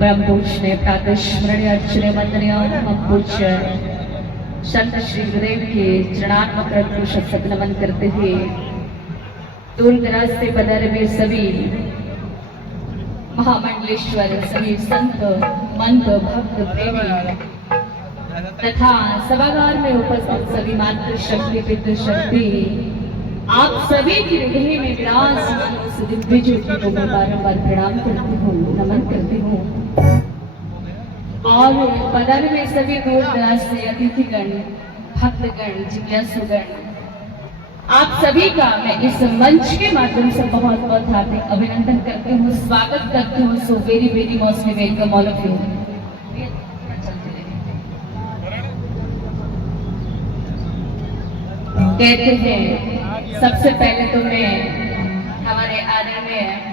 परम पूज्य प्रातः स्मरणीय अर्चने वंदनीय हम पूज्य संत श्री गुरुदेव के चरणात्मक शतशत नमन करते हुए दूर दराज से पधारे हुए सभी महामंडलेश्वर, सभी संत मंत भक्त प्रेमी तथा सभागार में उपस्थित सभी मातृ शक्ति पितृ शक्ति, आप सभी की हृदय में विराजमान उस दिव्य ज्योति को मैं बारंबार प्रणाम करती हूँ, नमन करती हूँ। और पधारे में सभी दूर दराज से अतिथिगण, भक्तगण, जिज्ञासुगण, आप सभी का मैं इस मंच के माध्यम से बहुत बहुत हार्दिक अभिनंदन करती हूँ, स्वागत करती हूँ। So very very mostly welcome all of you. कहते हैं सबसे पहले तो मैं हमारे आदरणीय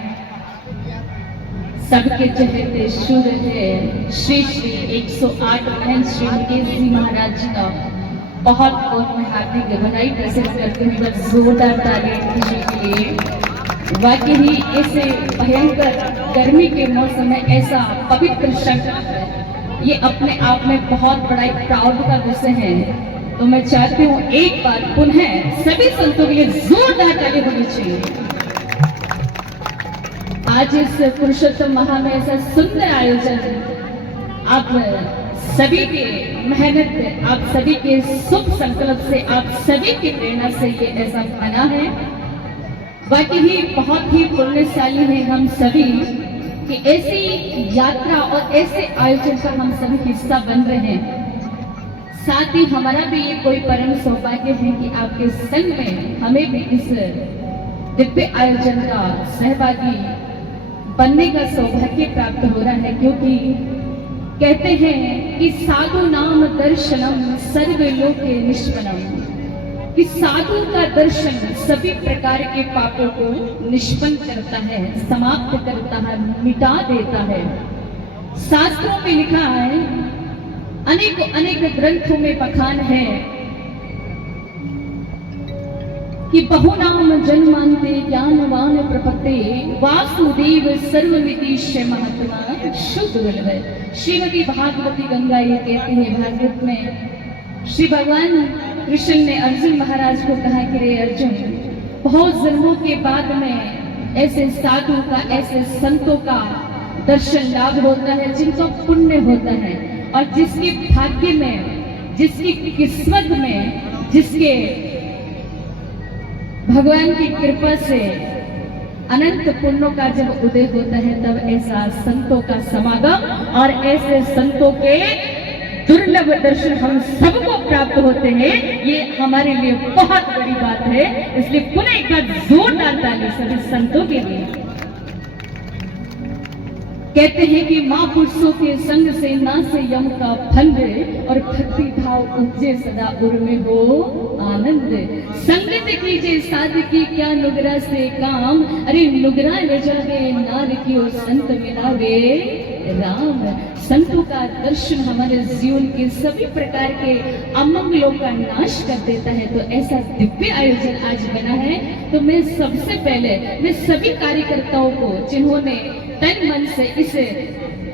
सबके चहेते सूर्य श्री श्री 108 महंत श्री मुकेश जी महाराज जी का बहुत बहुत मैं हार्दिक बधाई प्रस्तुत करती हूँ। जोरदार ताली खुशी के लिए। वाकई ही ऐसे भयंकर गर्मी के मौसम में ऐसा पवित्र शब्द ये अपने आप में बहुत बड़ा एक प्राउड का विषय है। तो मैं चाहती हूँ एक बार पुनः सभी संतों के लिए जोरदार ताली होनी चाहिए। आज इस पुरुषोत्तम माह में ऐसा सुंदर आयोजन आप सभी के मेहनत, आप सभी के शुभ संकल्प से, आप सभी की प्रेरणा से ये ऐसा बना है। बाकी ही बहुत ही पुण्यशाली है हम सभी कि ऐसी यात्रा और ऐसे आयोजन का हम सभी हिस्सा बन रहे हैं। साथ ही हमारा भी ये कोई परम सौभाग्य है कि आपके संग में हमें भी इस दिव्य आयोजन का सहभागी बनने का सौभाग्य प्राप्त हो रहा है, क्योंकि कहते हैं कि साधु नाम दर्शनम सर्वलोके निष्पन्नम, कि साधु का दर्शन सभी प्रकार के पापों को निष्पन्न करता है, समाप्त करता है, मिटा देता है। शास्त्रों में लिखा है, अनेक अनेक ग्रंथों में बखान है कि बहुनाम जन्मांते ज्ञानवान प्रपत्ते वासुदेव सर्वविदिश्य महात्मा शुद्ध बलवै। श्रीमती भागवती गंगा ये कहते हैं भागवत में श्री भगवान कृष्ण ने अर्जुन महाराज को कहा कि रे अर्जुन, बहुत जन्मों के बाद में ऐसे साधु का, ऐसे संतों का दर्शन लाभ होता है जिनका पुण्य होता है और जिसके भाग्य में, जिसकी किस्मत में, जिसके भगवान की कृपा से अनंत पुण्यों का जब उदय होता है तब ऐसा संतों का समागम और ऐसे संतों के दुर्लभ दर्शन हम सबको प्राप्त होते हैं। ये हमारे लिए बहुत बड़ी बात है, इसलिए पुनः एक बार जोरदार ताली सभी संतों के लिए। कहते हैं कि महापुरुषों के संग से ना से यम का फंद और भक्ति भाव उपजे सदा उर में हो आनंद। संगत कीजिए साध की क्या नुगरा से काम, अरे नुगरा ले जावे नार की और संत मिलावे राम। संतों का दर्शन हमारे जीवन के सभी प्रकार के अमंगलों का नाश कर देता है। तो ऐसा दिव्य आयोजन आज बना है। तो मैं सबसे पहले मैं सभी कार्यकर्ताओं को जिन्होंने तन मन से इस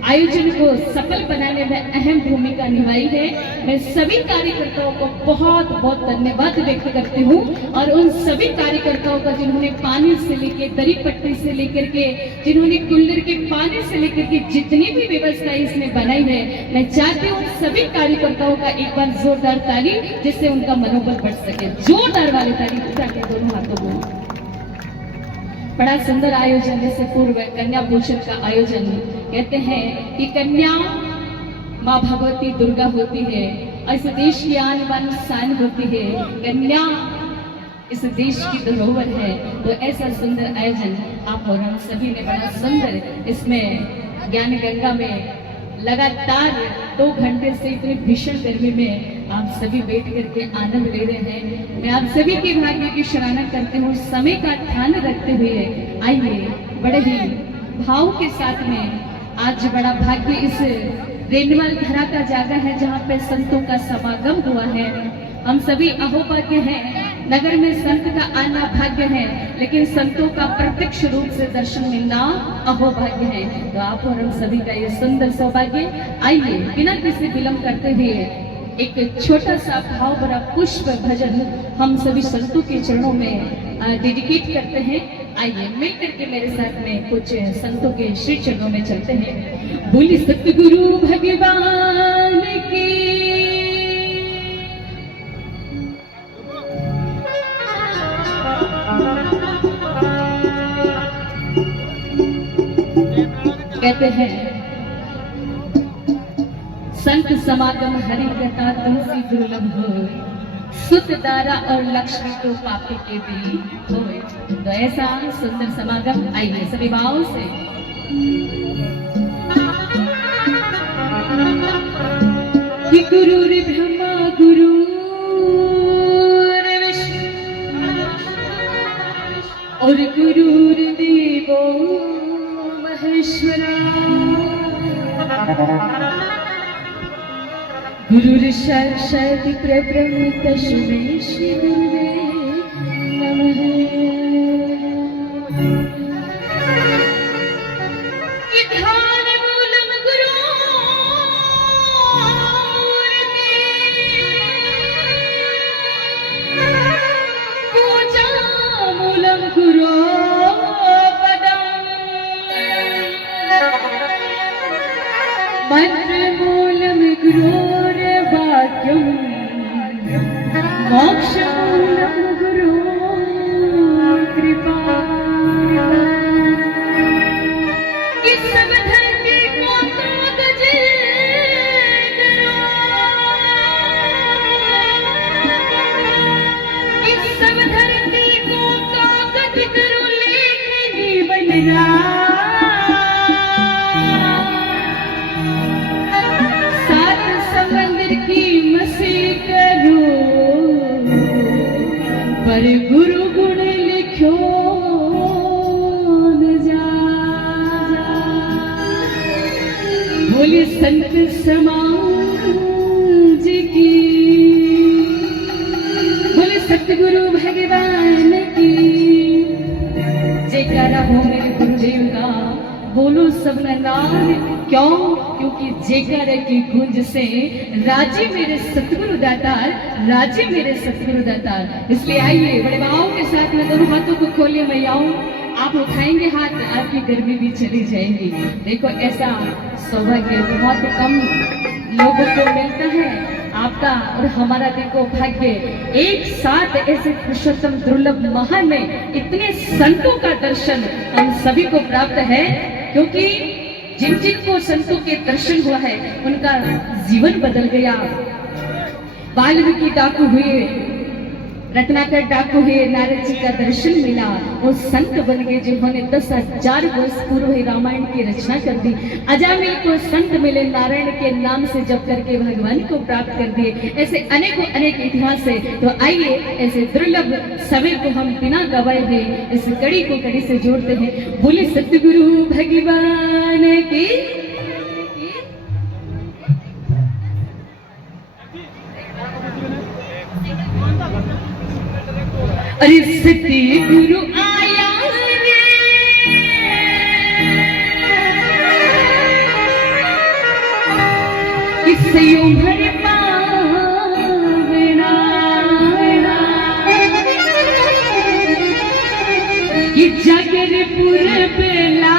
आयोजन को सफल बनाने में अहम भूमिका निभाई है, मैं सभी कार्यकर्ताओं को बहुत बहुत धन्यवाद व्यक्त करती हूँ। और उन सभी कार्यकर्ताओं का जिन्होंने पानी से लेकर, दरी पट्टी से लेकर के, जिन्होंने कुल्लर के पानी से लेकर के जितनी भी व्यवस्था इसमें बनाई है, मैं चाहती हूँ सभी कार्यकर्ताओं का एक बार जोरदार ताली, जिससे उनका मनोबल बढ़ सके। जोरदार वाली ताली उठा के दोनों हाथों को। बड़ा सुंदर आयोजन, जैसे पूर्व कन्या पूजन का आयोजन। कहते हैं कि कन्या माँ भगवती दुर्गा होती है और इस देश की आन बान शान होती है। कन्या इस देश की धरोहर है। तो ऐसा सुंदर आयोजन आप और हम सभी ने बड़ा सुंदर इसमें ज्ञान गंगा में लगातार 2 घंटे से इतनी भीषण गर्मी में आप सभी बैठ करके आनंद ले रहे हैं। मैं आप सभी के भाग्य की सराहना करते हूँ। समय का ध्यान रखते हुए आइए बड़े ही भाव के साथ में, आज बड़ा भाग्य इस रेंडवाल धरा का जागा है जहाँ पे संतों का समागम हुआ है। हम सभी अहोभाग्य हैं नगर में संत का आना भाग्य है, लेकिन संतों का प्रत्यक्ष रूप से दर्शन मिलना अहोभाग्य है। तो आप और हम सभी का ये सुंदर सौभाग्य। आइए बिना किसी विलंब करते हुए एक छोटा सा भाव भरा पुष्प भजन हम सभी संतों के चरणों में डेडिकेट करते हैं। आइए मिलकर के मेरे साथ में कुछ संतों के श्री चरणों में चलते हैं। बोली सतगुरु भगवान की, कहते हैं संत समागम हरि कथा तुलसी दुर्लभ हो, सुत दारा और लक्ष्मी तो पापी के भी होए। तो ऐसा सुंदर समागम आइए सभी भाव से। कि गुरु रे ब्रह्मा गुरु रे विष्णु और गुरु रे देवो महेश्वरा, गुरुर् साक्षात् परब्रह्म तस्मै श्री गुरुवे नमः। कि ध्यान मूलम गुरोर्मे, पूजा मूलम गुरोपदम्, मंत्र मूलम गुरोर्वाक्यम्, मोक्ष मूलम गुरो कृपा। इस सब धरती को कागज करो, इस सब धरती को कागज करो, लेख जीवन की मसी करो, पर गुरु गुण लिखो न जा। बोले संत समाज की, बोले सतगुरु भगवान की। जयकारा हो मेरे गुरुदेव का, बोलो सब नाम। क्यों? क्योंकि जयकारे की गूंज से राजी मेरे सतगुरु दातार, राजी मेरे सतगुरु दातार। इसलिए आइए बड़े भाव के साथ में दोनों हाथों को खोलिए, मैं आऊं, आप उठाएंगे हाथ, आपकी गर्मी भी चली जाएगी। देखो ऐसा सौभाग्य बहुत कम लोगों को मिलता है। आपका और हमारा देखो भाग्य, एक साथ ऐसे पुरुषोत्तम दुर्लभ महान में इतने संतों का दर्शन हम सभी को प्राप्त है। क्योंकि जिन जिन को संतों के दर्शन हुआ है उनका जीवन बदल गया। वाल्मीकि डाकू हुए, रत्नाकर डाकू हुए, नारद जी का दर्शन मिला, वो संत बन गए जिन्होंने 10,000 वर्ष पूर्व ही रामायण की रचना कर दी। अजामिल को संत मिले, नारायण के नाम से जप करके भगवान को प्राप्त कर दिए। ऐसे अनेकों अनेक इतिहास है। तो आइए ऐसे दुर्लभ समय को हम बिना गवाए हुए इस कड़ी को कड़ी से जोड़ते हैं। बोले सतगुरु भगवान की। अरे सतगुरु आया रे, किसे उम्र पावना, ये जागरपुर बेला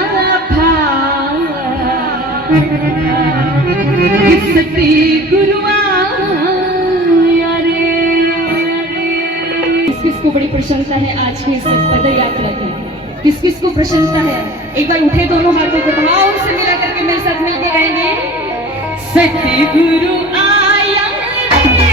भा, सतगुरु किसको बड़ी प्रशंसा है आज की इस पद यात्रा की? किस किस को प्रशंसा है? एक बार उठे दोनों हाथों को भाव से मिला करके मेरे साथ मिलके गाएंगे। सतगुरु आया रे,